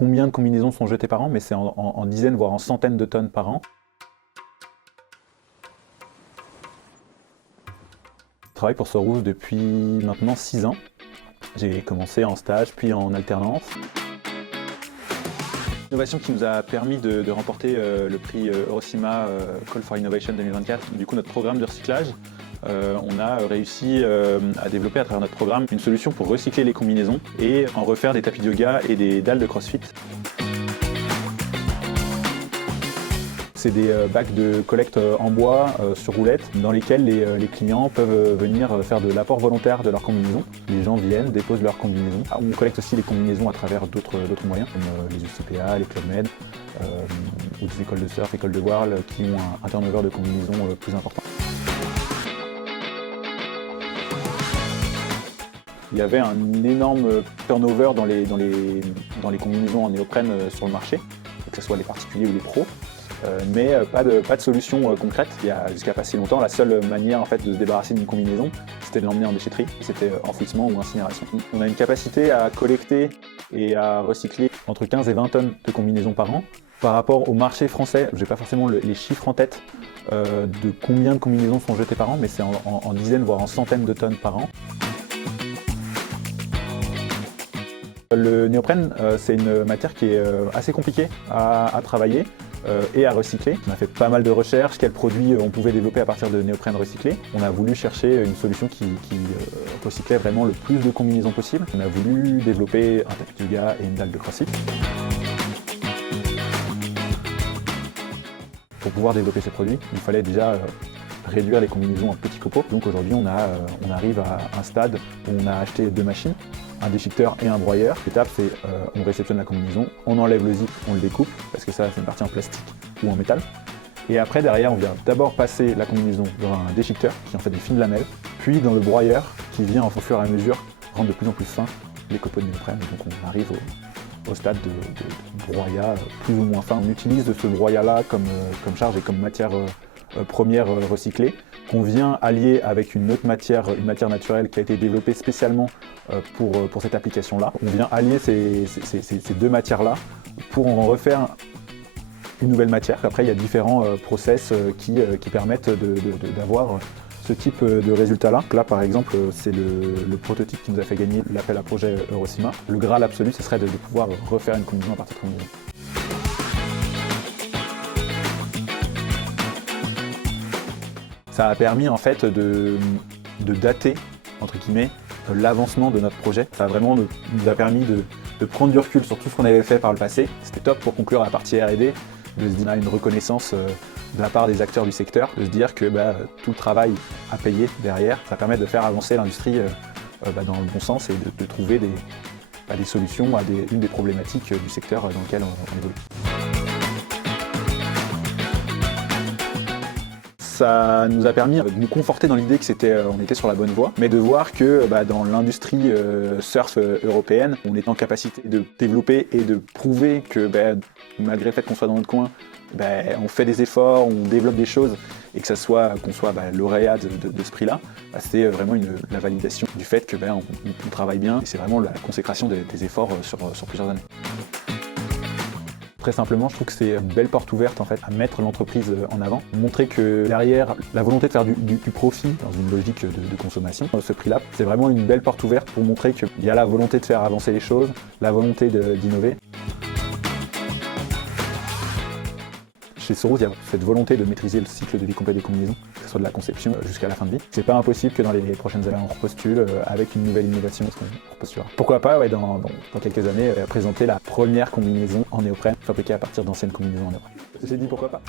combien de combinaisons sont jetées par an, mais c'est en dizaines, voire en centaines de tonnes par an. Je travaille pour Sorousse depuis maintenant 6 ans. J'ai commencé en stage, puis en alternance. Innovation qui nous a permis de remporter le prix Eurocima Call for Innovation 2024. Du coup, notre programme de recyclage, on a réussi à développer à travers notre programme une solution pour recycler les combinaisons et en refaire des tapis de yoga et des dalles de crossfit. C'est des bacs de collecte en bois sur roulette dans lesquels les clients peuvent venir faire de l'apport volontaire de leurs combinaisons. Les gens viennent, déposent leurs combinaisons. On collecte aussi les combinaisons à travers d'autres moyens, comme les UCPA, les Club Med, ou des écoles de surf, écoles de voile, qui ont un turnover de combinaisons plus important. Il y avait un énorme turnover dans les combinaisons en néoprène sur le marché, que ce soit les particuliers ou les pros. Mais pas de solution concrète. Jusqu'à pas si longtemps, la seule manière en fait, de se débarrasser d'une combinaison, c'était de l'emmener en déchetterie. C'était enfouissement ou incinération. On a une capacité à collecter et à recycler entre 15 et 20 tonnes de combinaisons par an. Par rapport au marché français, je n'ai pas forcément les chiffres en tête de combien de combinaisons sont jetées par an, mais c'est en dizaines, voire en centaines de tonnes par an. Le néoprène, c'est une matière qui est assez compliquée à travailler et à recycler. On a fait pas mal de recherches, quels produits on pouvait développer à partir de néoprène recyclé. On a voulu chercher une solution qui recyclait vraiment le plus de combinaisons possible. On a voulu développer un tapis de yoga et une dalle de crossfit. Pour pouvoir développer ces produits, il fallait déjà réduire les combinaisons en petits copeaux. Donc aujourd'hui, on arrive à un stade où on a acheté 2 machines, un déchiqueteur et un broyeur. L'étape, c'est on réceptionne la combinaison, on enlève le zip, on le découpe, parce que ça, c'est une partie en plastique ou en métal. Et après, derrière, on vient d'abord passer la combinaison dans un déchiqueteur, qui en fait des fines lamelles, puis dans le broyeur, qui vient au fur et à mesure rendre de plus en plus fins les copeaux de néoprène. Donc on arrive au stade de broyat plus ou moins fin. On utilise ce broyat-là comme charge et comme matière première recyclée, qu'on vient allier avec une autre matière, une matière naturelle qui a été développée spécialement pour cette application-là. On vient allier ces 2 matières-là pour en refaire une nouvelle matière. Après, il y a différents process qui permettent d'avoir ce type de résultat-là. Là, par exemple, c'est le prototype qui nous a fait gagner l'appel à projet Eurocima. Le Graal absolu, ce serait de pouvoir refaire une combinaison à partir de combinaison. Ça a permis en fait de dater, entre guillemets, l'avancement de notre projet. Ça vraiment nous a permis de prendre du recul sur tout ce qu'on avait fait par le passé. C'était top pour conclure la partie R&D, de se dire une reconnaissance de la part des acteurs du secteur, de se dire que tout le travail à payer derrière, ça permet de faire avancer l'industrie dans le bon sens et de trouver des solutions à une des problématiques du secteur dans lequel on évolue. Ça nous a permis de nous conforter dans l'idée qu'on était sur la bonne voie, mais de voir que dans l'industrie surf européenne, on est en capacité de développer et de prouver que malgré le fait qu'on soit dans notre coin, on fait des efforts, on développe des choses et qu'on soit lauréat de ce prix-là, c'est vraiment la validation du fait que on travaille bien et c'est vraiment la consécration des efforts sur plusieurs années. Très simplement, je trouve que c'est une belle porte ouverte en fait, à mettre l'entreprise en avant, montrer que derrière la volonté de faire du profit dans une logique de consommation, ce prix-là, c'est vraiment une belle porte ouverte pour montrer qu'il y a la volonté de faire avancer les choses, la volonté d'innover. Chez Sorousse, il y a cette volonté de maîtriser le cycle de vie complet des combinaisons, que ce soit de la conception jusqu'à la fin de vie. C'est pas impossible que dans les prochaines années, on repostule avec une nouvelle innovation, parce qu'on repostulera. Pourquoi pas, dans quelques années, présenter la première combinaison en néoprène, fabriquée à partir d'anciennes combinaisons en néoprène. Ceci dit, pourquoi pas.